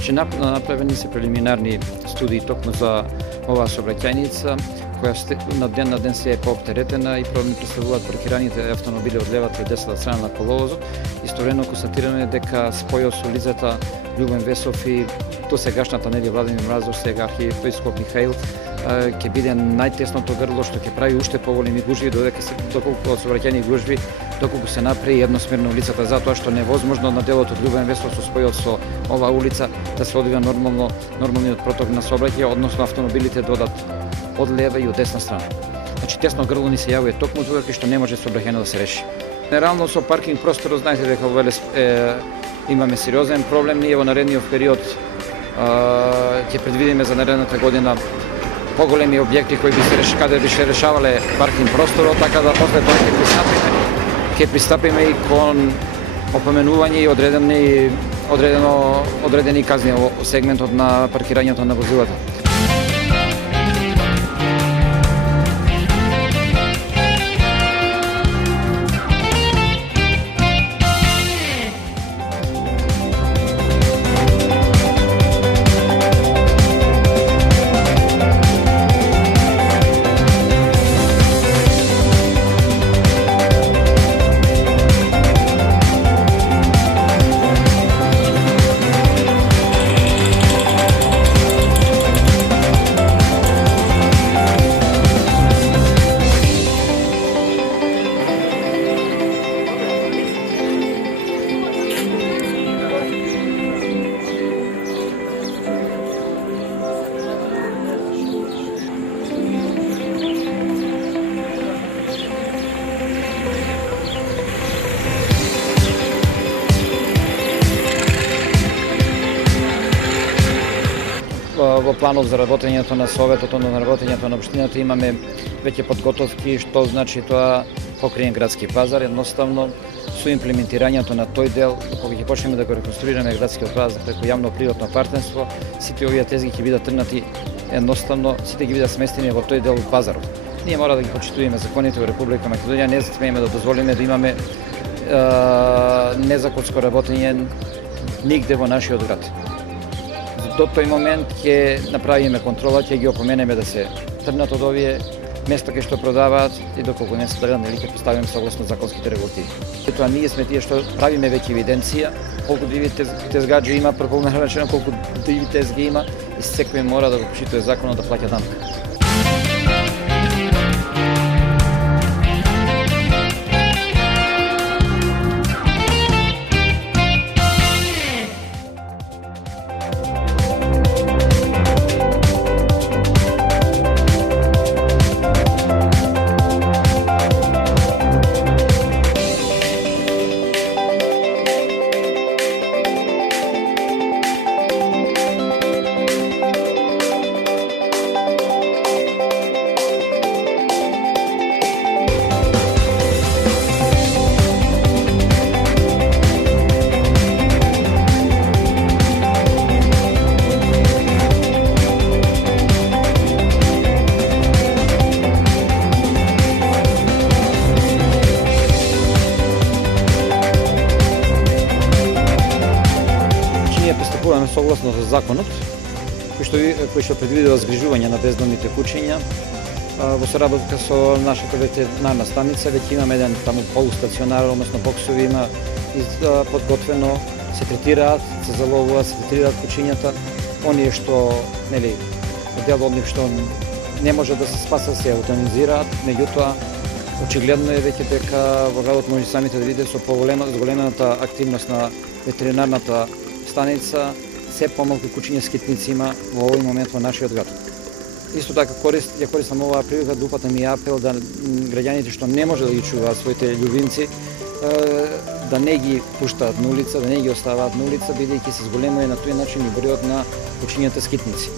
Значи, направени се прелиминарни студии токму за оваа сообраќајница, која на ден се е пооптеретена и проблем представуваат паркираните автомобили од левата и десната страна на коловозот. Истовремено констатирано е дека спојот со улицата Љубен Весов и досегашната Владимир Мразов, сега архиепископ Михаил, ќе биде најтесното грло што ќе прави уште поголеми гужви, доколку од сообраќајни гужви, доколку се направи едносмерно улицата, затоа што невозможно на делот од Љубен Весов со спојот со оваа улица да се одвива нормалниот проток на сообраќај, односно автомобилите додат од лева и од десна страна. Значи, тесно грло ни се јавува токму зодека што не може сообраќајно да се реши. Генерално со паркинг просторот, знаете дека во Велес имаме сериозен проблем. Ние во наредниот период ќе предвидиме за наредната година поголеми објекти кои каде би се решавале паркинг просторот, така да после тоа ќе пристапиме и кон опоменување и одредени казни во сегментот на паркирањето на возилата. Во планот за работењето на Советот, на работењето на Општината имаме веќе подготовки, што значи тоа покриен градски пазар. Едноставно, со имплементирањето на тој дел, кога ќе почнеме да го реконструираме градскиот пазар преку јавно-приватно партнерство, сите овие тезги ќе бидат тргнати, едноставно сите ги бидат сместени во тој дел од пазарот. Ние мора да ги почитуваме законите во Република Македонија, не смееме да дозволиме да имаме незаконско работење нигде во нашиот град. До тој момент ќе направиме контрола, ќе ги опоменеме да се тргнат од овие места кај што продаваат и доколку не се тргнат, ќе поставиме согласно законските регулативи. Тоа ние сме тие што правиме веќе евиденција колку диви тезгаџи има, прополнено речено колку диви тезги има и секој мора да го почитува законот да плаќа данка. Согласно со законот, кој што предвидува згрижување на бездомните кучиња, во соработка со нашата ветеринарна станица, веќе имаме еден таму полустационар, односно боксови има подготвено, се третираат, се заловуваат, се третираат кучињата, оние што, дел од нив што не може да се спасат, се еутанизираат, меѓутоа очигледно е веќе дека во градот може самите да видите со зголемената активност на ветеринарната станица, се помалку кучиња скитници има во овој момент во нашиот град. Исто така ја користам оваа прилика да упатам и апел да граѓаните што не може да ги чуваат своите љубимци, да не ги пуштаат на улица, да не ги оставаат на улица, бидејќи се зголемува на тој начин и бројот на кучињата скитници.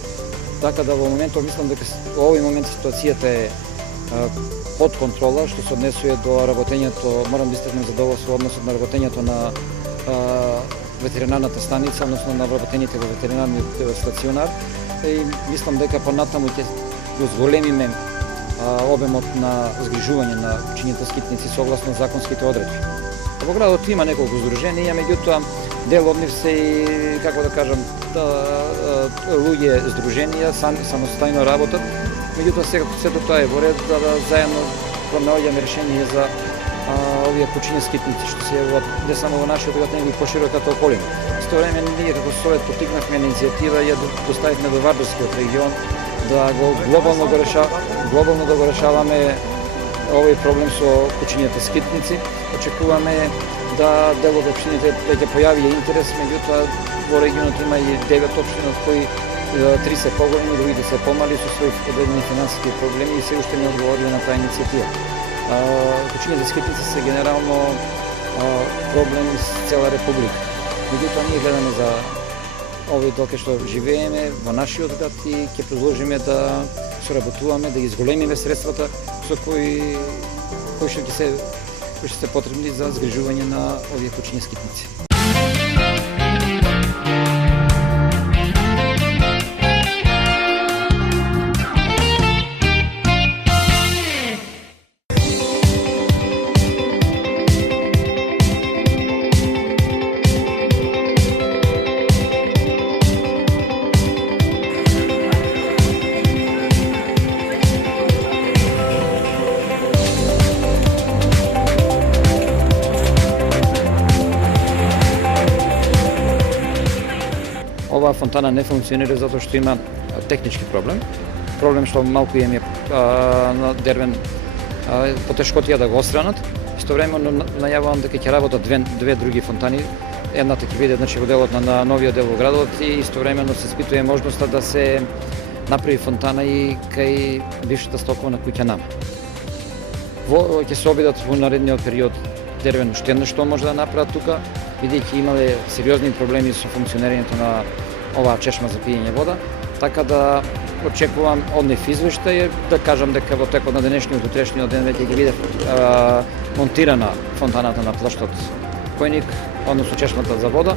Така да во моментот мислам дека во овој момент ситуацијата е под контрола, што се однесува до работењето, морам да истакнем задоволство односот на работењето на ветеринарната станица, односно на вработените во ветеринарниот стационар, и мислам дека понатаму ќе го зголемиме обемот на згрижување на кучињата скитници согласно законските одредби. Во градот има неколку здруженија, меѓутоа Дел од нив се и, како да кажам, луѓе здруженија, самостојно работат. Меѓутоа сега сето тоа е во ред да заедно пронаоѓаме решение за овие кучиња скитници што се јавуваат не само во нашиот град, него и пошироката околина. Исто време ние како Совет поттикнавме иницијатива и ја доставивме до Вардарскиот регион да го глобално да го решаваме овој проблем со кучињата скитници. Очекуваме да дел од општините да ќе појави интерес, меѓутоа во регионот има и 9 општини од кои 3 се поголеми, другите се помали со своји одредени финансиски проблеми и се уште не одговориле на таа иницијатива. Кучињата скитници се генерално проблем из цела република. Меѓутоа ние гледаме за овој дел кај што живееме во нашиот град и ќе продолжиме да соработуваме, да ги зголемиме средствата со кои ќе се потребни за згрижување на овие кучиња скитници. Оваа фонтана не функционира затоа што има технички проблем. Проблем што малку им е на Дервен потешкотија да го отстранат. Истовремено најавувам дека ќе работат две други фонтани. Едната ќе биде во делот на новиот дел во градот и истовремено се испитува можноста да се направи фонтана и кај бившата стоковна куќа нам. Ќе се обидат во наредниот период Дервен уште што може да направат тука, бидејќи имале сериозни проблеми со функционирањето на оваа чешма за пиење вода, така да очекувам од нив извештај, да кажам дека во текот на денешниот утрешниот ден веќе ќе биде монтирана фонтаната на плаштот Којник, односно чешмата за вода,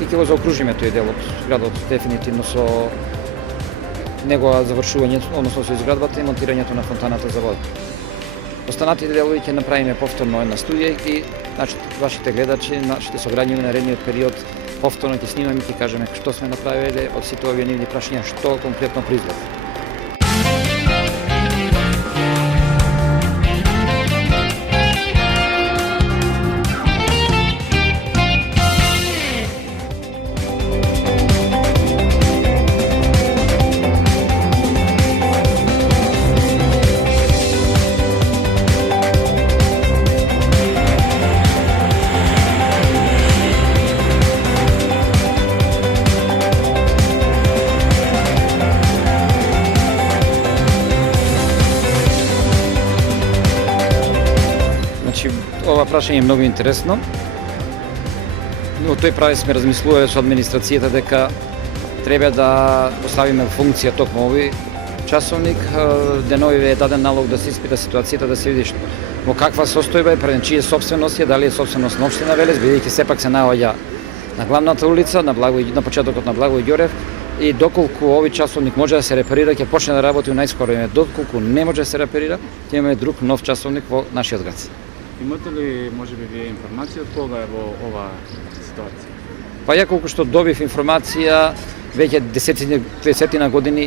и ќе го заокружиме тој дел од градот дефинитивно со негова завршување, односно со изградбата и монтирањето на фонтаната за вода. Останатите делови ќе направиме повторно една студија и вашите гледачи, нашите сограѓани на наредниот период повторно ќе снимаме и ќе кажеме што сме направиле од сите овие нивни прашања, што конкретно произлезе. Ова прашање е многу интересно. Во тој правец сме размислувале со администрацијата дека треба да поставиме во функција токму овој часовник. Деновиве е даден налог да се испита ситуацијата, да се види во каква состојба е, пред чија собственост е, дали е собственост на општина Велес, бидејќи сепак се наоѓа на главната улица, на почетокот на Благој Ѓорев, и доколку овој часовник може да се репарира, ќе почне да работи во најскоро време. Доколку не може да се репарира, ќе имаме друг нов часовник во нашиот град. Имате ли, може би, вие информација од кога е во оваа ситуација? Па ја колку што добив информација, веќе десетина години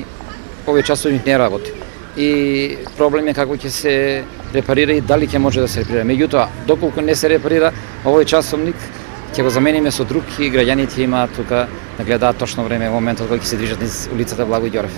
овој часовник не работи. И проблем е како ќе се репарира и дали ќе може да се репарира. Меѓутоа, доколку не се репарира, овој часовник ќе го замениме со друг и граѓаните имаат тука да гледаат точно време во моментот кога ќе се движат низ улицата Благој Ѓорев.